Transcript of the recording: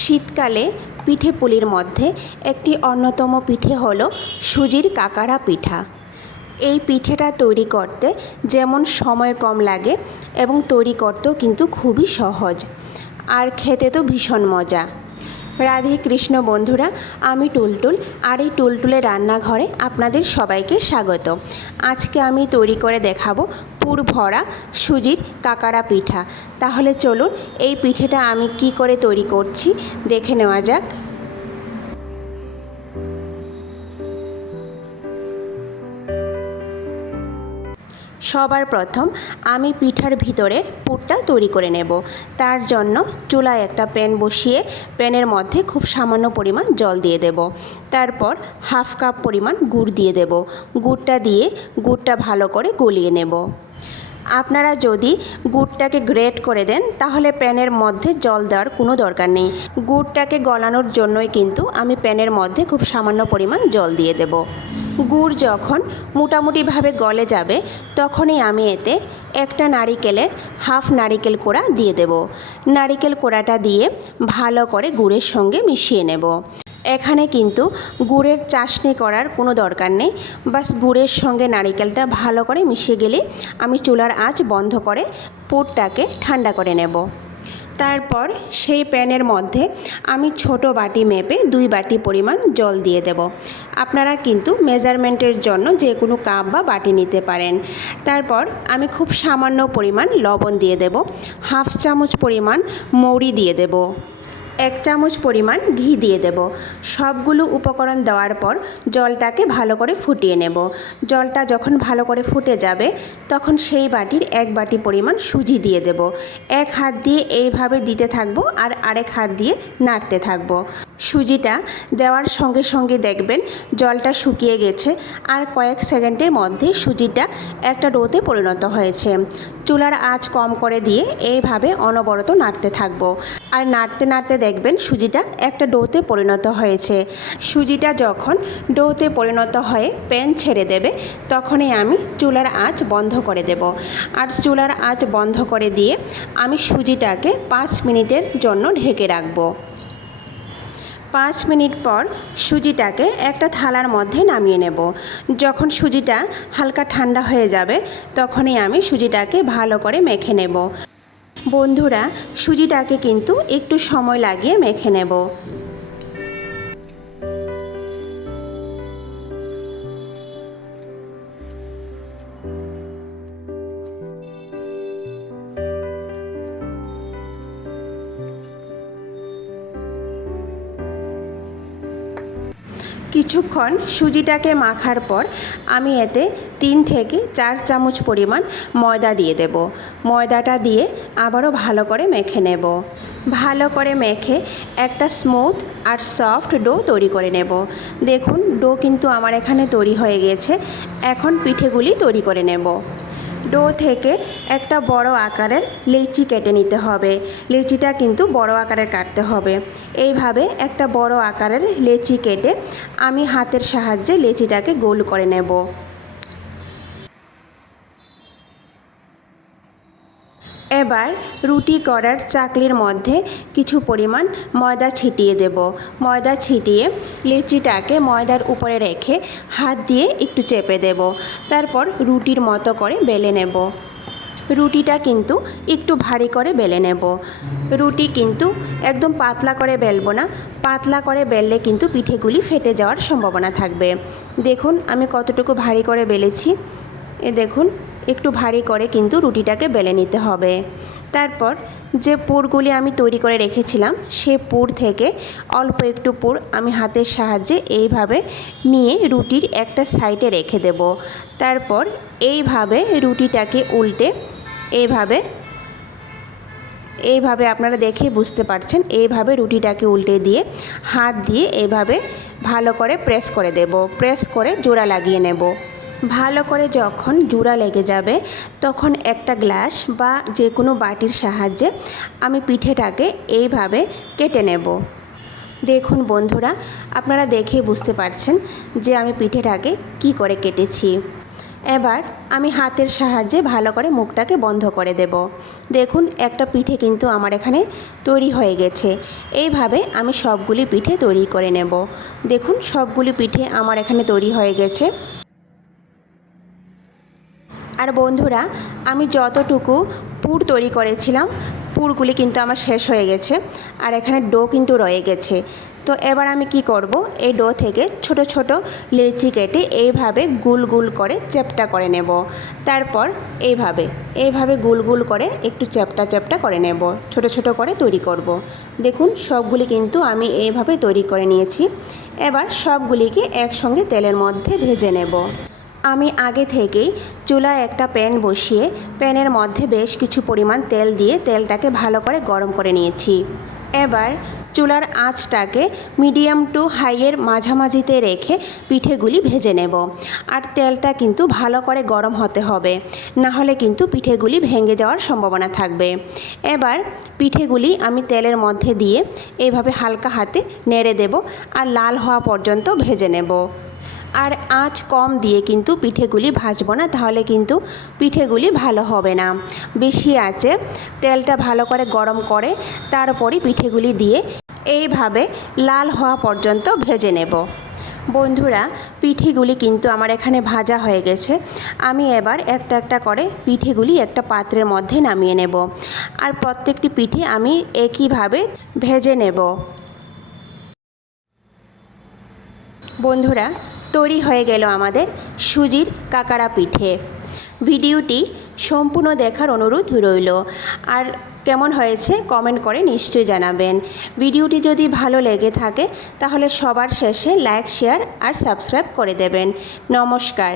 শীতকালে পিঠে পুলির মধ্যে একটি অন্যতম পিঠে হলো সুজির কাকারা পিঠা। এই পিঠেটা তৈরি করতে যেমন সময় কম লাগে এবং তৈরি করতেও কিন্তু খুবই সহজ, আর খেতে তো ভীষণ মজা। রাধে কৃষ্ণ বন্ধুরা, আমি টুলটুল, আর এই টুলটুলের রান্নাঘরে আপনাদের সবাইকে স্বাগত। আজকে আমি তৈরি করে দেখাবো পুর ভরা সুজির কাকারা পিঠা। তাহলে চলুন এই পিঠেটা আমি কি করে তৈরি করছি দেখে নেওয়া যাক। সবার প্রথম আমি পিঠার ভিতরের পুরটা তৈরি করে নেব। তার জন্য চুলায় একটা প্যান বসিয়ে প্যানের মধ্যে খুব সামান্য পরিমাণ জল দিয়ে দেব। তারপর হাফ কাপ পরিমাণ গুড় দিয়ে দেব। গুড়টা ভালো করে গলিয়ে নেব। আপনারা যদি গুড়টাকে গ্রেট করে দেন তাহলে প্যানের মধ্যে জল দেওয়ার কোনো দরকার নেই। গুড়টাকে গলানোর জন্যই কিন্তু আমি প্যানের মধ্যে খুব সামান্য পরিমাণ জল দিয়ে দেব। গুড় যখন মোটামুটিভাবে গলে যাবে তখনই আমি এতে একটা নারিকেলের হাফ নারিকেল কোড়া দিয়ে দেব। নারিকেল কোড়াটা দিয়ে ভালো করে গুড়ের সঙ্গে মিশিয়ে নেব। এখানে কিন্তু গুড়ের চাশনি করার কোনো দরকার নেই, বাস গুড়ের সঙ্গে নারিকেলটা ভালো করে মিশিয়ে গেলে আমি চুলার আঁচ বন্ধ করে পুরটাকে ঠান্ডা করে নেব। তারপর সেই প্যানের মধ্যে আমি ছোট বাটি মেপে 2 বাটি পরিমাণ জল দিয়ে দেব। আপনারা কিন্তু মেজারমেন্টের জন্য যে কোনো কাপ বা বাটি নিতে পারেন। তারপর আমি খুব সামান্য পরিমাণ লবণ দিয়ে দেব, হাফ চামচ পরিমাণ মৌরি দিয়ে দেব, 1 চামচ পরিমাণ ঘি দিয়ে দেব। সবগুলো উপকরণ দেওয়ার পর জলটাকে ভালো করে ফুটিয়ে নেব। জলটা যখন ভালো করে ফুটে যাবে তখন সেই বাটির 1 বাটি পরিমাণ সুজি দিয়ে দেব। এক হাত দিয়ে এইভাবে দিতে থাকবো আর আরেক হাত দিয়ে নাড়তে থাকবো। সুজিটা দেওয়ার সঙ্গে সঙ্গে দেখবেন জলটা শুকিয়ে গেছে আর কয়েক সেকেন্ডের মধ্যে সুজিটা একটা ডোতে পরিণত হয়েছে। চুলার আঁচ কম করে দিয়ে এইভাবে অনবরত নাড়তে থাকবো, আর নাড়তে নাড়তে দেখবেন সুজিটা একটা ডোতে পরিণত হয়েছে। সুজিটা যখন ডোতে পরিণত হয়ে প্যান ছেড়ে দেবে তখনই আমি চুলার আঁচ বন্ধ করে দেব। আর চুলার আঁচ বন্ধ করে দিয়ে আমি সুজিটাকে 5 মিনিটের জন্য ঢেকে রাখবো। 5 মিনিট পর সুজিটাকে একটা থালার মধ্যে নামিয়ে নেব। যখন সুজিটা হালকা ঠান্ডা হয়ে যাবে তখনই আমি সুজিটাকে ভালো করে মেখে নেব। বন্ধুরা, সুজিটাকে কিন্তু একটু সময় লাগিয়ে মেখে নেব। কিছুক্ষণ সুজিটাকে মাখার পর আমি এতে 3 থেকে 4 চামচ পরিমাণ ময়দা দিয়ে দেব। ময়দাটা দিয়ে আবারও ভালো করে মেখে নেব। ভালো করে মেখে একটা স্মুথ আর সফট ডো তৈরি করে নেব। দেখুন ডো কিন্তু আমার এখানে তৈরি হয়ে গেছে। এখন পিঠেগুলি তৈরি করে নেব। ডো থেকে একটা বড় আকারের লেচি কেটে নিতে হবে। লেচিটা কিন্তু বড় আকারের কাটতে হবে। এইভাবে একটা বড় আকারের লেচি কেটে আমি হাতের সাহায্যে লেচিটাকে গোল করে নেব। এবার রুটি করার চাকলির মধ্যে কিছু পরিমাণ ময়দা ছিটিয়ে দেব। ময়দা ছিটিয়ে লেচিটাকে ময়দার উপরে রেখে হাত দিয়ে একটু চেপে দেব। তারপর রুটির মতো করে বেলে নেব। রুটিটা কিন্তু একটু ভারী করে বেলে নেব। রুটি কিন্তু একদম পাতলা করে বেলবো না। পাতলা করে বেললে কিন্তু পিঠেগুলি ফেটে যাওয়ার সম্ভাবনা থাকবে। দেখুন আমি কতটুকু ভারী করে বেলেছি। দেখুন একটু ভারী করে কিন্তু রুটিটাকে বেলে নিতে হবে। তারপর যে পুরগুলি আমি তৈরি করে রেখেছিলাম সে পুর থেকে অল্প একটু পুর আমি হাতের সাহায্যে এইভাবে নিয়ে রুটির একটা সাইডে রেখে দেব। তারপর এইভাবে রুটিটাকে উল্টে এইভাবে আপনারা দেখে বুঝতে পারছেন, এইভাবে রুটিটাকে উল্টে দিয়ে হাত দিয়ে এইভাবে ভালো করে প্রেস করে দেব। প্রেস করে জোড়া লাগিয়ে নেব। ভালো করে যখন জোড়া লেগে যাবে তখন একটা গ্লাস বা যে কোনো বাটির সাহায্যে আমি পিঠেটাকে এইভাবে কেটে নেব। দেখুন বন্ধুরা, আপনারা দেখে বুঝতে পারছেন যে আমি পিঠেটাকে কি করে কেটেছি। এবার আমি হাতের সাহায্যে ভালো করে মুখটাকে বন্ধ করে দেব। দেখুন একটা পিঠে কিন্তু আমার এখানে তৈরি হয়ে গেছে। এইভাবে আমি সবগুলি পিঠে তৈরি করে নেব। দেখুন সবগুলি পিঠে আমার এখানে তৈরি হয়ে গেছে। আর বন্ধুরা, আমি যতটুকু পুর তৈরি করেছিলাম পুরগুলি কিন্তু আমার শেষ হয়ে গেছে, আর এখানে ডো কিন্তু রয়ে গেছে। তো এবার আমি কি করব, এই ডো থেকে ছোট ছোট লেচি কেটে এইভাবে গুল গুল করে চ্যাপ্টা করে নেব। তারপর এইভাবে গুল গুল করে একটু চ্যাপ্টা চ্যাপ্টা করে নেব, ছোট ছোট করে তৈরি করব। দেখুন সবগুলি কিন্তু আমি এইভাবে তৈরি করে নিয়েছি। এবার সবগুলিকে একসঙ্গে তেলের মধ্যে ভেজে নেব। আমি আগে থেকেই চুলায় একটা প্যান বসিয়ে প্যানের মধ্যে বেশ কিছু পরিমাণ তেল দিয়ে তেলটাকে ভালো করে গরম করে নিয়েছি। এবার চুলার আঁচটাকে মিডিয়াম টু হাইয়ের মাঝামাঝিতে রেখে পিঠেগুলি ভেজে নেব। আর তেলটা কিন্তু ভালো করে গরম হতে হবে, না হলে কিন্তু পিঠেগুলি ভেঙে যাওয়ার সম্ভাবনা থাকবে। এবার পিঠেগুলি আমি তেলের মধ্যে দিয়ে এইভাবে হালকা হাতে নেড়ে দেব আর লাল হওয়া পর্যন্ত ভেজে নেব। আর আঁচ কম দিয়ে কিন্তু পিঠেগুলি ভাজবো না, তাহলে কিন্তু পিঠেগুলি ভালো হবে না। বেশি আঁচে তেলটা ভালো করে গরম করে তারপরে পিঠেগুলি দিয়ে এইভাবে লাল হওয়া পর্যন্ত ভেজে নেব। বন্ধুরা, পিঠেগুলি কিন্তু আমার এখানে ভাজা হয়ে গেছে। আমি এবার একটা একটা করে পিঠেগুলি একটা পাত্রের মধ্যে নামিয়ে নেব। আর প্রত্যেকটি পিঠে আমি একইভাবে ভেজে নেব। বন্ধুরা, তৈরি হয়ে গেল আমাদের সুজির কাকারা পিঠে। ভিডিওটি সম্পূর্ণ দেখার অনুরোধ রইল। আর কেমন হয়েছে কমেন্ট করে নিশ্চয়ই জানাবেন। ভিডিওটি যদি ভালো লেগে থাকে তাহলে সবার শেষে লাইক, শেয়ার আর সাবস্ক্রাইব করে দেবেন। নমস্কার।